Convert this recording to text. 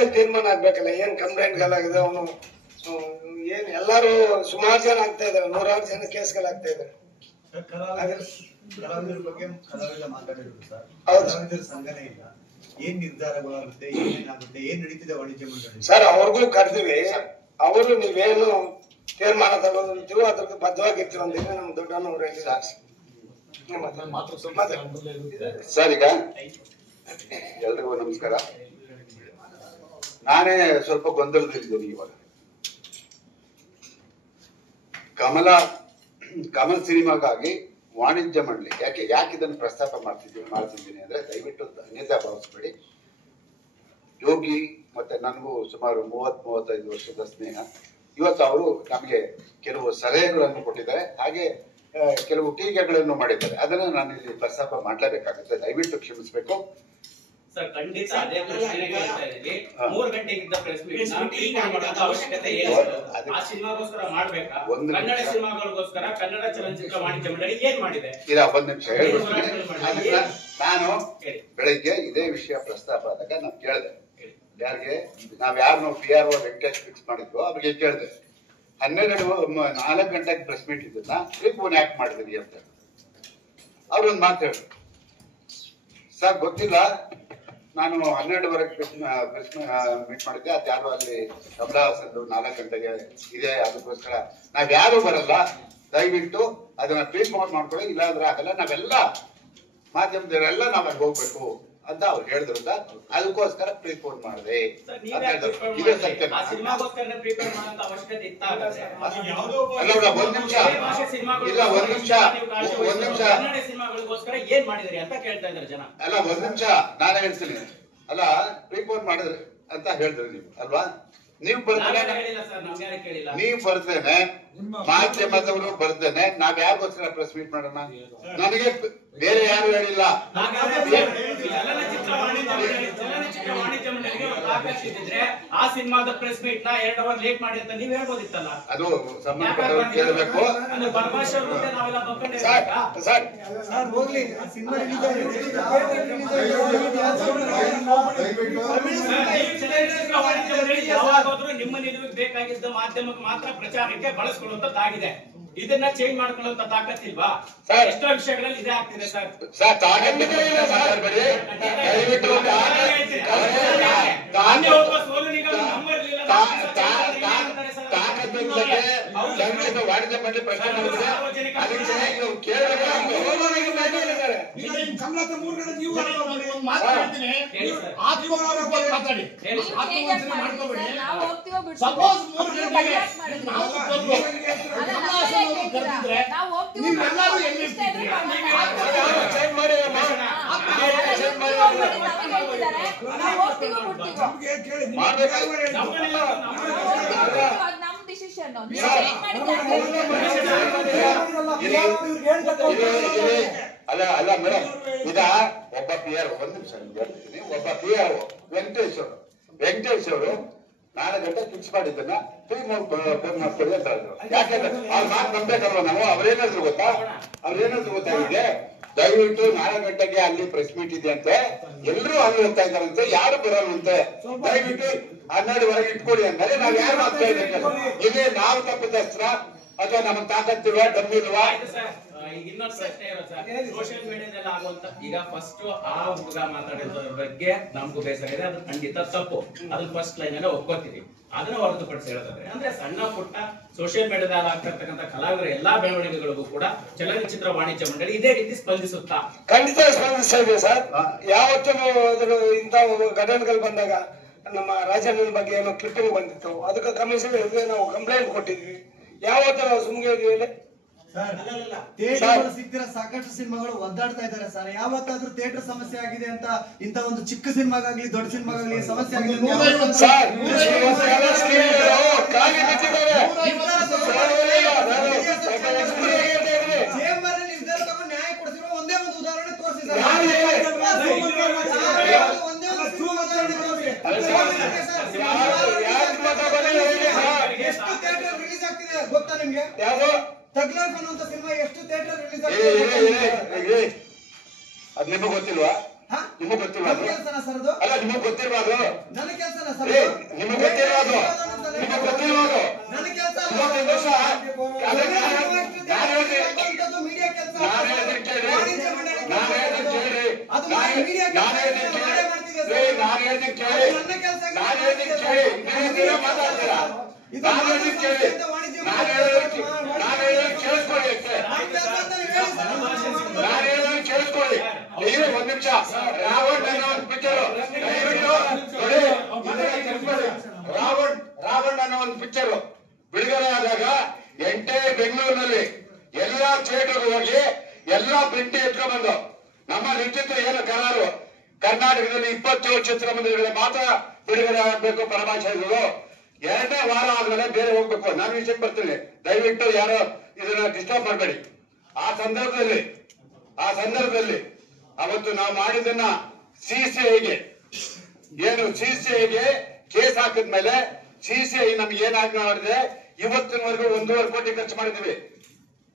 ಮೇಲೆ ತೀರ್ಮಾನ ಆಗ್ಬೇಕಲ್ಲ. ಏನ್ ಕಂಪ್ಲೇಂಟ್ಗಳಾಗಿದೆ ಅವನು ಏನ್ ಎಲ್ಲಾರು ಸುಮಾರು ಜನ ಆಗ್ತಾ ಇದಾರೆ, 100 ಜನ ಕೇಸ್ಗಳಾಗ್ತಾ ಇದಾರೆ. ಕಲಾವಿದರ ಬಗ್ಗೆ ಕಲಾವಿದ ಮಾತಾಡಿದ್ರು ಸರ್. ಹೌದು. ಕಲಾವಿದರ ಸಂಘನೇ ಇಲ್ಲ. ಏನ್ ನಿರ್ಧಾರಗಳಾಗುತ್ತೆ, ಏನೇನಾಗುತ್ತೆ, ಏನ್ ನಡೀತಿದೆ ವಾಣಿಜ್ಯ ಮಂಡಳಿ ಸರ್? ಅವ್ರಿಗೂ ಕರೆದಿವಿ. ಅವರು ನೀವೇನು ತೀರ್ಮಾನ ತಗೊಂಡಿರ್ತೀವೋ ಅದ್ರದ್ದು ಬದ್ಧವಾಗಿರ್ತೀವಿ ಅಂತ ನಮ್ ದೊಡ್ಡನವ್ರು ಹೇಳಿದ್ದಾರೆ ಸರ್. ಈಗ ಎಲ್ರಿಗೂ ನಮಸ್ಕಾರ. ನಾನೇ ಸ್ವಲ್ಪ ಗೊಂದಲದಲ್ಲಿದ್ದೀನಿ ಇವಾಗ. ಕಮಲ್ ಸಿನಿಮಾಗಾಗಿ ವಾಣಿಜ್ಯ ಮಂಡಳಿ ಯಾಕೆ ಇದನ್ನು ಪ್ರಸ್ತಾಪ ಮಾಡ್ತಿದ್ದೀನಿ ಅಂದ್ರೆ, ದಯವಿಟ್ಟು ಅನ್ಯತಾ ಭಾವಿಸ್ಬೇಡಿ. ಯೋಗಿ ಮತ್ತೆ ನನಗೂ ಸುಮಾರು 30-35 ವರ್ಷದ ಸ್ನೇಹ. ಇವತ್ತು ಅವರು ನಮಗೆ ಕೆಲವು ಸಲಹೆಗಳನ್ನು ಕೊಟ್ಟಿದ್ದಾರೆ, ಹಾಗೆ ಕೆಲವು ಟೀಕೆಗಳನ್ನು ಮಾಡಿದ್ದಾರೆ. ಅದನ್ನು ನಾನು ಇಲ್ಲಿ ಪ್ರಸ್ತಾಪ ಮಾಡಲೇಬೇಕಾಗುತ್ತೆ, ದಯವಿಟ್ಟು ಕ್ಷಮಿಸಬೇಕು ಸರ್. ಖಂಡಿತ ಅದೇ ಪ್ರಶ್ನೆ ಕೇಳ್ತಾ ಇದ್ದೀವಿ. 3 ಗಂಟೆಗಿದ್ದ ಪ್ರೆಸ್ ಮೀಟ್ ಅವಶ್ಯಕತೆ ಏನು? ಆ ಸಿನಿಮಾಗೋಸ್ಕರ ಮಾಡ್ಬೇಕಾ? ಕನ್ನಡ ಸಿನಿಮಾಗಳಿಗೋಸ್ಕರ ಕನ್ನಡ ಚಲನಚಿತ್ರ ವಾಣಿಜ್ಯ ಮಂಡಳಿ ಏನ್ ಮಾಡಿದೆ? ಒಂದ್ ನಿಮಿಷ ಹೇಳ್ಬಿಡ್ತೀನಿ. ನಾನು ಬೆಳಗ್ಗೆ ಇದೇ ವಿಷಯ ಪ್ರಸ್ತಾಪ ಆದಾಗ ನಾನು ಕೇಳಿದೆ, ಯಾರಿಗೆ ನಾವ್ ಯಾರನ್ನು PRO ವೆಂಕಟೇಶ್ ಫಿಕ್ಸ್ ಮಾಡಿದ್ವು ಅವ್ರಿಗೆ ಕೇಳಿದೆ, 4 ಗಂಟೆಗೆ ಪ್ರೆಸ್ ಮೀಟ್ ಇದನ್ನ ಫೋನ್ ಯಾಕೆ ಮಾಡಿದ್ರಿ ಅಂತ. ಅವ್ರೊಂದು ಮಾತು ಹೇಳಿದ್ರು, ಸರ್ ಗೊತ್ತಿಲ್ಲ, ನಾನು 12ವರೆಗೆ ಪ್ರೆಸ್ ಮೀಟ್ ಮಾಡಿದ್ದೆ, ಅದ್ಯಾರು ಅಲ್ಲಿ ಕಮಲಾ ಹಾಸನ್ದು 4 ಗಂಟೆಗೆ ಇದೆ, ಅದಕ್ಕೋಸ್ಕರ ನಾವ್ಯಾರು ಬರಲ್ಲ, ದಯವಿಟ್ಟು ಅದನ್ನ ಪ್ರೀಪೋನ್ ಮಾಡ್ಕೊಳ್ಳಿ, ಇಲ್ಲಾಂದ್ರೆ ಆಗಲ್ಲ, ನಾವೆಲ್ಲ ಮಾಧ್ಯಮದವರೆಲ್ಲ ನಾವ್ ಅಲ್ಲಿ ಹೋಗ್ಬೇಕು ಅಂತ ಅವ್ರು ಹೇಳಿದ್ರಿಂದ ಅದಕ್ಕೋಸ್ಕರ ಪ್ರೀಪೋನ್ ಮಾಡಿದೆ. ಒಂದ್ ನಿಮಿಷ ನಾನೇ ಹೇಳ್ತೀನಿ ಅಲ್ಲ, ಪ್ರೀಪೋನ್ ಮಾಡಿದ್ರಿ ಅಂತ ಹೇಳಿದ್ರಿ ನೀವು ಅಲ್ವಾ? ನೀವು ಬರ್ತೇನೆ, ಮಾಧ್ಯಮದವರು ಬರ್ತೇನೆ, ನಾವ್ ಯಾರಿಗೋಸ್ಕರ ಪ್ರೆಸ್ ಮೀಟ್ ಮಾಡೋಣ? ನನಗೆ ಬೇರೆ ಯಾರು ಹೇಳಿಲ್ಲ. ಚಲನಚಿತ್ರ ವಾಣಿಜ್ಯ ಮಂಡಳಿಗೆ ಆಕರ್ಷಿಸಿದ್ರೆ ಆ ಸಿನಿಮಾದ ಪ್ರೆಸ್ ಮೀಟ್ ನ 2 ಅವರ್ ಲೇಟ್ ಮಾಡಿ ಅಂತ ನೀವ್ ಹೇಳ್ಬೋದಿತ್ತಲ್ಲ. ಅದು ಸಂಬಂಧಪಟ್ಟವ್ರು ಕೇಳಬೇಕು. ಹೋಗ್ಲಿ ಯಾವಾಗಾದ್ರೂ ನಿಮ್ಮ ನಿಲುವಿಗೆ ಬೇಕಾಗಿದ್ದ ಮಾಧ್ಯಮಕ್ಕೆ ಮಾತ್ರ ಪ್ರಚಾರಕ್ಕೆ ಬಳಸ್ಕೊಳ್ಳುವಂತದ್ದಾಗಿದೆ. ಇದನ್ನ ಚೇಂಜ್ ಮಾಡ್ಕೊಳ್ಳುವಂತ ತಾಕತ್ತಿಲ್ವಾ? ಎಷ್ಟೋ ವಿಷಯಗಳಲ್ಲಿ ಇದೇ ಆಗ್ತಿದೆ ಸರ್. ವಾಣಿಜ್ಯ ಮಂಡಳಿ ಪ್ರಶ್ನೆ ಅಲ್ಲ ಅಲ್ಲ ಮೇಡಮ್, ಈಗ ಒಬ್ಬ PR, ಒಂದ್ ನಿಮಿಷ ಹೇಳ್ತೀನಿ, ಒಬ್ಬ PR ವೆಂಕಟೇಶ್ ಅವರು 4 ಗಂಟೆ ಫಿಕ್ಸ್ ಮಾಡಿದ್ದನ್ನ ಮಾಡ್ಕೊಳ್ಳಿ ಅಂತ ಹೇಳಿದ್ರು. ಯಾಕಂದ್ರೆ ಅವ್ರ ಮಾತು ನಂಬೇಕಲ್ವ ನಾವು? ಅವ್ರೇನಾದ್ರು ಗೊತ್ತಾಗಿದೆ, ದಯವಿಟ್ಟು 4 ಗಂಟೆಗೆ ಅಲ್ಲಿ ಪ್ರೆಸ್ ಮೀಟ್ ಇದೆ ಅಂತೆ, ಎಲ್ಲರೂ ಅಲ್ಲಿ ಹೋಗ್ತಾ ಇದ್ದಾರಂತೆ, ಯಾರು ಬರಲ್ವಂತೆ, ದಯವಿಟ್ಟು 12ವರೆಗೆ ಇಟ್ಕೊಡಿ ಅಂತಾರೆ. ನಾವ್ ಯಾರು ಮಾಡ್ತಾ ಇದ್ದೇವೆ? ಇಲ್ಲಿ ನಾವು ತಪ್ಪಿದಸ್ತ್ರ ಅಥವಾ ನಮ್ಗೆ ತಾಕತ್ತಿಲ್ವಾ, ಡಬ್ಬಿಲ್ವಾ? ಈಗ ಇನ್ನೊಂದು ಪ್ರಶ್ನೆ ಇರೋ ಸರ್, ಸೋಷಿಯಲ್ ಮೀಡಿಯಾದಲ್ಲಿ ಆಗುವಂತ ಈಗ ಫಸ್ಟ್ ಆ ಹುಡುಗ ಮಾತಾಡಿದ್ರ ಬಗ್ಗೆ ನಮ್ಗೂ ಬೇಸರಿದೆ, ಅದು ಖಂಡಿತ ತಪ್ಪು, ಅದು ಫಸ್ಟ್ ಲೈನ್ ಅಲ್ಲೇ ಒಪ್ಕೋತೀವಿ. ಅದನ್ನ ಹೊರತುಪಡಿಸಿ ಹೇಳೋದಾದ್ರೆ ಅಂದ್ರೆ ಸಣ್ಣ ಪುಟ್ಟ ಸೋಷಿಯಲ್ ಮೀಡಿಯಾದಲ್ಲಿ ಆಗ್ತಿರ್ತಕ್ಕಂಥ ಕಲಾವಿದರ ಎಲ್ಲಾ ಬೆಳವಣಿಗೆಗಳಿಗೂ ಕೂಡ ಚಲನಚಿತ್ರ ವಾಣಿಜ್ಯ ಮಂಡಳಿ ಇದೇ ರೀತಿ ಸ್ಪಂದಿಸುತ್ತಾ? ಖಂಡಿತ ಸ್ಪಂದಿಸ್ತಾ ಇದೆ ಸರ್. ಯಾವತ್ತೂ ಇಂಥ ಘಟನೆಗಳು ಬಂದಾಗ ನಮ್ಮ ರಾಜಣ್ಣನ ಬಗ್ಗೆ ಏನೋ ಕ್ಲಿಪ್ಪಿಂಗ್ ಬಂದಿತ್ತು, ಅದಕ್ಕೆ ಕಮಿಷನ್ ನಾವು ಕಂಪ್ಲೇಂಟ್ ಕೊಟ್ಟಿದ್ವಿ. ಯಾವತ್ತೂ ನಾವು ಸುಮ್ಮನೆ ಇದೀವಿ? ಸಿಗ್ತಿರೋ ಸಾಕಷ್ಟು ಸಿನಿಮಾಗಳು ಒದ್ದಾಡ್ತಾ ಇದ್ದಾರೆ ಸರ್. ಯಾವತ್ತಾದ್ರೂ ಥಿಯೇಟರ್ ಸಮಸ್ಯೆ ಆಗಿದೆ ಅಂತ ಇಂತ ಒಂದು ಚಿಕ್ಕ ಸಿನಿಮಾಗಾಗ್ಲಿ ದೊಡ್ಡ ಸಿನಿಮಾಗಾಗ್ಲಿ ಸಮಸ್ಯೆ ಆಗಿದೆ? ನಿರ್ಧಾರ ತಗೊಂಡು ನ್ಯಾಯ ಕೊಡಿಸಿರೋ ಒಂದೇ ಒಂದು ಉದಾಹರಣೆ ತೋರಿಸಿ ಸರ್. ಎಷ್ಟು ಥಿಯೇಟರ್ ರಿಲೀಸ್ ಆಗ್ತಿದೆ ಗೊತ್ತಾ ನಿಮ್ಗೆ? ತಗ್ಲಾಫ್ ಅನ್ನುವಂತ ಸಿನಿಮಾ ಎಷ್ಟು ಥಿಯೇಟರ್ ರಿಲೀಸ್ ಆಗ್ತಿದೆ? ಅದ್ ನಿಮಗ್ ಗೊತ್ತಿಲ್ವಾ? ನಿಮಗ್ ಗೊತ್ತಿಲ್ವಾ? ಕೆಲಸನ ಸರ್ ಅದು? ಅಲ್ಲ ನಿಮಗ್ ಗೊತ್ತಿಲ್ವಾ ಅದು? ನನ್ನ ಕೆಲಸನ ಸರ್ ನಿಮಗೆ ಗೊತ್ತಿರೋದು ನನ್ನ ಕೆಲಸ ಇವತ್ತಿನ ವರ್ಷ ಮೀಡಿಯಾ ಕೆಲಸ ಕೇಳಿಸ್ಕೊಳ್ಳಿ ಒಂದ್ ನಿಮಿಷ ರಾವಣ್ ಅನ್ನೋ ಒಂದು ಪಿಕ್ಚರ್ ರಾವಣ್ ಅನ್ನೋ ಒಂದು ಪಿಕ್ಚರ್ ಬಿಡುಗಡೆ ಆದಾಗ ಎಂಟೈರ್ ಬೆಂಗಳೂರಿನಲ್ಲಿ ಎಲ್ಲಾ ಥಿಯೇಟರ್ ಹೋಗಿ ಎಲ್ಲಾ ಪ್ರಿಂಟ್ ಎತ್ಕೊಂಡ್ ಬಂದು ನಮ್ಮ ನಿಶ್ಚಿತ ಏನು ಕರಾರು ಕರ್ನಾಟಕದಲ್ಲಿ 27 ಚಿತ್ರಮಂದಿರಗಳ ಮಾತ್ರ ಬಿಡುಗಡೆ ಆಗಬೇಕು ಪರಮಾಚಾರ್ಯರು. 2ನೇ ವಾರ ಆದ್ಮೇಲೆ ಬೇರೆ ಹೋಗ್ಬೇಕು. ನಾನು ವಿಷಯಕ್ಕೆ ಬರ್ತೀನಿ, ದಯವಿಟ್ಟು ಯಾರೋ ಇದನ್ನ ಡಿಸ್ಟರ್ಬ್ ಮಾಡಬೇಡಿ. ಆ ಸಂದರ್ಭದಲ್ಲಿ ಅವತ್ತು ನಾವು ಮಾಡಿದ್ದನ್ನ ಸಿಸಿಐಗೆ ಕೇಸ್ ಹಾಕಿದ್ಮೇಲೆ ಸಿಸಿಐ ನಮ್ಗೆ ಏನಾಗಿ ಮಾಡಿದೆ, ಇವತ್ತಿನವರೆಗೂ 1.5 ಕೋಟಿ ಖರ್ಚು ಮಾಡಿದ್ವಿ.